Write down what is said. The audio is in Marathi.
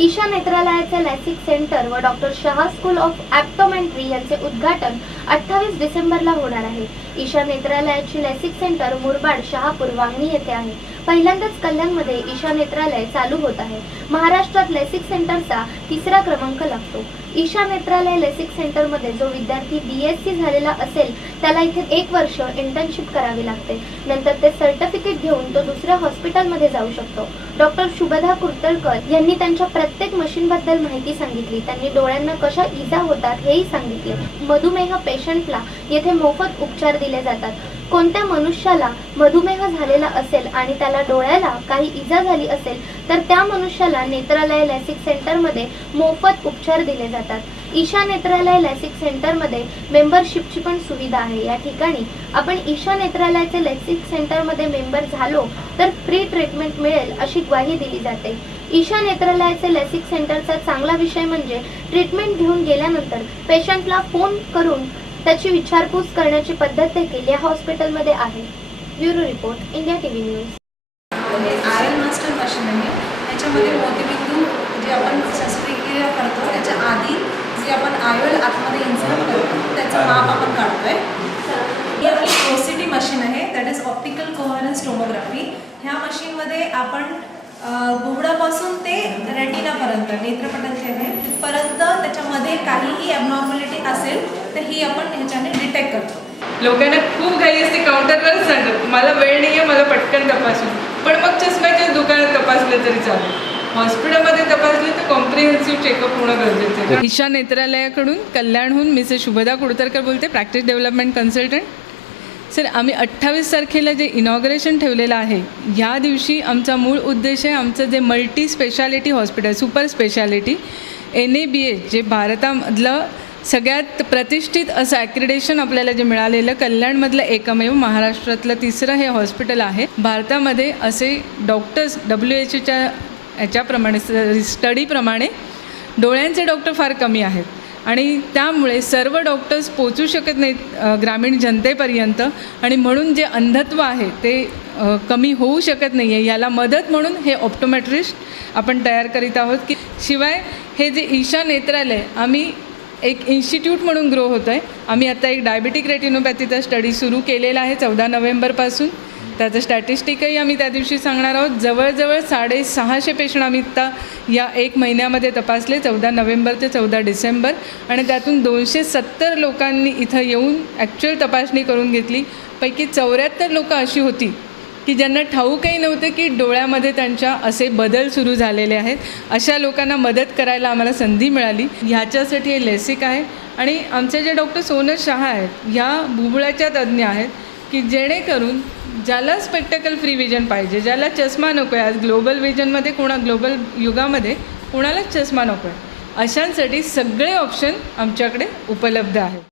ईशा नेत्रालयाचे लॅसिक सेंटर व doctor Shah school of optometry यांचे उद्घाटन 28 डिसेंबरला होणार आहे। ईशा नेत्रालयाची लॅसिक सेंटर मुरबाड, शहापूर, वांगणी येथे आहे। पहिल्यांदाच कल्याणमध्ये ईशा नेत्रालय चालू होत आहे। महाराष्ट्रात लॅसिक सेंटरचा 3रा क्रमांक लागतो। ईशा नेत्रालय लॅसिक सेंटर मध्ये जो विद्यार्थी BSc झालेला असेल त्याला इथे 1 वर्ष इंटर्नशिप करावी लागते। नंतर ते सर्टिफिकेट घेऊन तो दुसऱ्या हॉस्पिटलमध्ये जाऊ शकतो। डॉक्टर शुभदा कुर्तळकर यांनी त्यांच्या प्रत्येक मशीन बद्दल माहिती सांगितली। त्यांनी डोळ्यांना कशा इजा होतात हेही सांगितले। मधुमेह पेशंटला येथे मोफत उपचार दिले जातात। कोणत्या मनुष्याला मधुमेह झालेला असेल आणि त्याला डोळ्याला काही इजा झाली असेल तर त्या मनुष्याला नेत्रालय लॅसिक सेंटर मध्ये मोफत उपचार दिले जातात। ईशा नेत्रालय लॅसिक सेंटर मध्ये मेंबरशिपची पण सुविधा आहे। या ठिकाणी आपण ईशा नेत्रालयाचे लॅसिक सेंटर मध्ये मेंबर झालो तर फ्री ट्रीटमेंट मिळेल अशी ग्वाही दिली जाते। ईशा नेत्रालयाचे लॅसिक सेंटरचा चांगला विषय म्हणजे ट्रीटमेंट घेऊन गेल्यानंतर पेशंटला फोन करून त्याची विचारपूस करण्याची पद्धत देखील या हॉस्पिटलमध्ये आहे। Bureau report, India TV news. IL master machine आहे। याच्यामध्ये मोतीबिंदू जे आपण शस्त्रक्रिया करतो त्याच्या आधी जे आपण आयएल आतमध्ये इन्सर्ट करतो त्याचं माप आपण काढतोय। ही आपली OCT मशीन आहे, दॅट इज ऑप्टिकल कोहेरन्स टोमोग्राफी। ह्या मशीनमध्ये आपण बुबडापासून ते रेटिनापर्यंत नेत्रपटलापर्यंत त्याच्यामध्ये काहीही ॲबनॉर्मॅलिटी असेल तर ही आपण ह्याच्याने डिटेक्ट करतो। लोकांना खूप घाई असते, काउंटरवरच सांगतात मला वेळ नाही आहे, मला पटकन तपासून, पण मग चष्म्याच्या दुकानात तपासलं तरी चालेल। हॉस्पिटलमध्ये तपासले तर कॉम्प्रिहेन्सिव्ह चेकअप होणं गरजेचं आहे। ईशा नेत्रालयाकडून कल्याणहून मिसेस शुभदा कुर्तळकर बोलते, प्रॅक्टिस डेव्हलपमेंट कन्सल्टंट। सर, आम्ही 28 तारखेला जे इनॉग्रेशन ठेवलेलं आहे ह्या दिवशी आमचा मूळ उद्देश आहे आमचं जे multi speciality hospital, super speciality NABH जे भारतामधलं सगळ्यात प्रतिष्ठित असं ॲक्रिडेशन आपल्याला जे मिळालेलं कल्याणमधलं एकमेव महाराष्ट्रातलं 3रं हे हॉस्पिटल आहे। भारतामध्ये असे डॉक्टर्स WHO याच्याप्रमाणे स्टडीप्रमाणे डोळ्यांचे डॉक्टर फार कमी आहेत आणि त्यामुळे सर्व डॉक्टर्स पोचू शकत नाहीत ग्रामीण जनतेपर्यंत आणि म्हणून जे अंधत्व आहे ते कमी होऊ शकत नाही आहे। याला मदत म्हणून हे ऑप्टोमेट्रिस्ट आपण तयार करीत आहोत की शिवाय हे जे ईशा नेत्रालय आम्ही एक इन्स्टिट्यूट म्हणून ग्रो होतो आहे। आम्ही आता एक डायबिटिक रेटिनोपॅथीचा स्टडी सुरू केलेला आहे 14 नोव्हेंबरपासून। त्याचं स्टॅटिस्टिकही आम्ही त्या दिवशी सांगणार आहोत। जवळजवळ 650 पेशंट आम्ही आता या 1 महिन्यामध्ये तपासले 14 नोव्हेंबर ते 14 डिसेंबर आणि त्यातून 270 लोकांनी इथं येऊन ॲक्च्युअल तपासणी करून घेतली। पैकी 74 लोकं अशी होती की ज्यांना ठाऊकही नव्हतं की डोळ्यामध्ये त्यांच्या असे बदल सुरू झालेले आहेत। अशा लोकांना मदत करायला आम्हाला संधी मिळाली। ह्याच्यासाठी हे लॅसिक आहे आणि आमचे जे डॉक्टर सोनल शहा आहेत ह्या बुबुळाच्या तज्ज्ञ आहेत की जेणेकरून ज्याला स्पेक्टकल फ्री विजन पाहिजे, ज्याला चष्मा नको आहे, आज ग्लोबल विजनमध्ये ग्लोबल युगामध्ये कोणालाच चष्मा नको आहे, अशांसाठी सगळे ऑप्शन आमच्याकडे उपलब्ध आहेत।